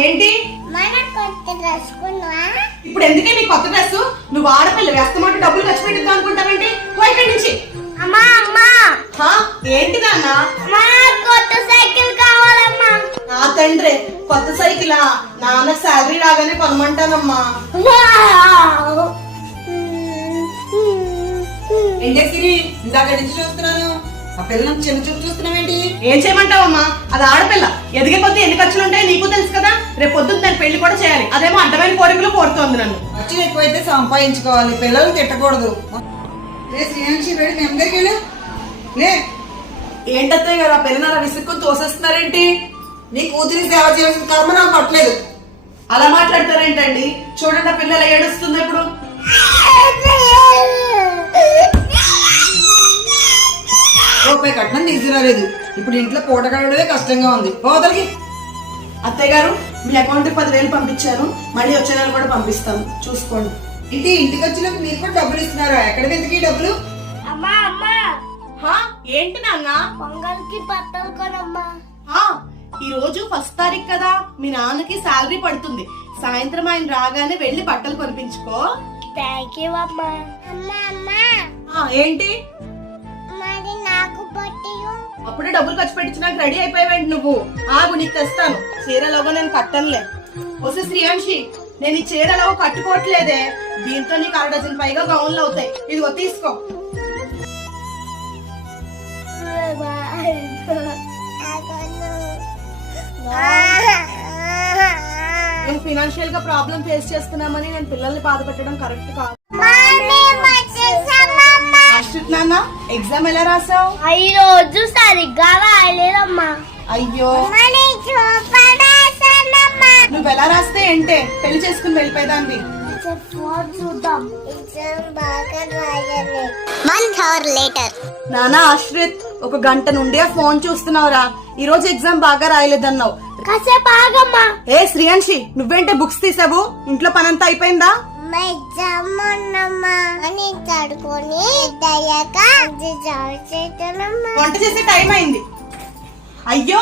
ఏంటి? ఇప్పుడు ఎందుకే నీ కొత్త డ్రెస్ నువ్వు ఆడపిల్ల వేస్తామంటే డబ్బులు ఖర్చు పెట్టిద్దాం అనుకుంటావేంటి? పో ఇక్కడి నుంచి. అమ్మా అమ్మా. హా? ఏంటి నాన్న? కొత్త సైకిల్ కావాలమ్మా. నా తండ్రి కొత్త సైకిలా? నాన్న శాలరీ రాగానే కొనమంటానమ్మా. ఏంటక్కిరి ఇందాక నుంచి చూస్తున్నాను. ఆ పిల్లని చిన్న చూపు చూస్తున్నావేంటి? ఏం చేయమంటావమ్మా? అది ఆడపిల్ల. ఎదిగే కొద్దీ ఎన్ని ఖర్చులు ఉంటాయో నీకు తెలుసు కదా. రేపు పొద్దున్న దాని పెళ్ళి కూడా చేయాలి. అదేమో అడ్డమైన కోరికలు కోరుతోంది నన్ను. ఖర్చులు ఎక్కువైతే సంపాదించుకోవాలి. పిల్లలు తిట్టకూడదు. లే శ్రీయాంశి వేడి మేము దగ్గరికి వెళ్ళు. లే. ఏంటత్తయ్య గారు ఆ పిల్లని అలా విసుక్కుని తోసేస్తున్నారేంటి? నీ కూతురి సేవ చేయాల్సిన కర్మ నాకు పట్టలేదు. అలా మాట్లాడతారేంటండి? చూడండి ఆ పిల్లలు ఏడుస్తుంది ఇప్పుడు రూపాయి కట్నం తీసుకురాలేదు. ఇప్పుడు ఇంట్లో పూట గడవడమే కష్టంగా ఉంది. పోతలకి అత్తయ్య గారు మీ అకౌంట్ పదివేలు పంపించాను మళ్ళీ వచ్చే నెల కూడా పంపిస్తాను చూసుకోండి. ఇంటి ఇంటికి వచ్చినాక మీరు కూడా డబ్బులు ఇస్తున్నారా? ఎక్కడ వెతికి డబ్బులు? అమ్మా అమ్మా. హా? ఏంటి నాన్న? పొంగల్కి బట్టలు కొనమ్మా. హా, ఈ రోజు ఫస్ట్ తారీఖు కదా. మీ నాన్నకి శాలరీ పడుతుంది. సాయంత్రం ఆయన రాగానే వెళ్ళి బట్టలు కొనిపించుకో. థ్యాంక్ యూ అమ్మా. అమ్మా అమ్మా. ఆ, ఏంటి? అప్పుడే డబ్బులు ఖర్చు పెట్టించినాక రెడీ అయిపోయావేంటి నువ్వు. ఆగు నీకు తెస్తాను. చీరలోగా నేను కట్టనులే. వస్తే శ్రీయాంశి నేను ఈ చీరలో కట్టుకోవట్లేదే. దీంతో నీకు అర డజన్ పైగా గౌన్లు అవుతాయి. ఇదిగో తీసుకో. నేను ఫినాన్షియల్గా ప్రాబ్లం ఫేస్ చేస్తున్నామని నేను పిల్లల్ని బాధ పెట్టడం కరెక్ట్ కాదు. అశ్విత్ నాన్న ఎగ్జామ్ ఎలా రాసావు? ఈ రోజు సరిగ్గా రాయలేదమ్మా. అయ్యో. నువ్వు ఎలా రాస్తే ఏంటే? పెళ్ళి చేసుకుని వెళ్ళిపోయేదాన్ని ఫోన్ చూద్దాం. ఎగ్జామ్ బాగా రాయలే. వన్ అవర్ లేటర్ నానా ఆశ్రిత్ ఒక గంట నుండి ఆ ఫోన్ చూస్తున్నావురా. ఈ రోజు ఎగ్జామ్ బాగా రాయలేదన్నావు. కాసేపు ఆగమ్మా. ఏ శ్రీయాంశి నువ్వేంటే బుక్స్ తీసావు? ఇంట్లో పనంతా అయిపోయిందా? ఎగ్జామ్ ఉన్నమ్మా. అని చదువుకొని వంట చేసే టైం అయింది. అయ్యో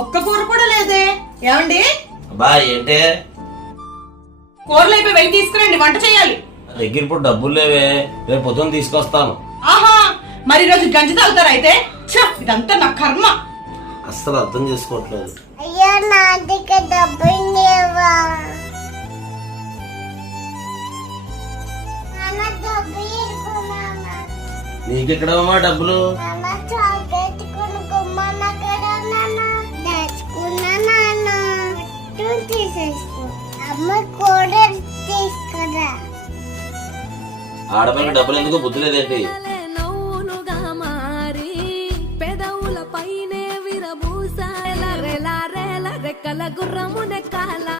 ఒక్క కూర కూడా లేదే. ఏమండి? అబ్బా ఏంటే? కూరలు అయిపోయి వెళ్ళి తీసుకురండి వంట చేయాలి. దగ్గర ఇప్పుడు డబ్బులు లేవే రేపు పొద్దున్న తీసుకొస్తాను. ఆహా మరి రోజు గంజి తాగుతారా అయితే? ఛ, ఇదంతా నా కర్మ. అస్సలు అర్థం చేసుకోవట్లేదు. అయ్యో నా దగ్గర కూడా తీసుకురా. ఆడపిల్లకి డబ్బులు ఎందుకు? బుద్ధి లేదేంటి? రెల రెక్కల గుర్రము నెక్కాల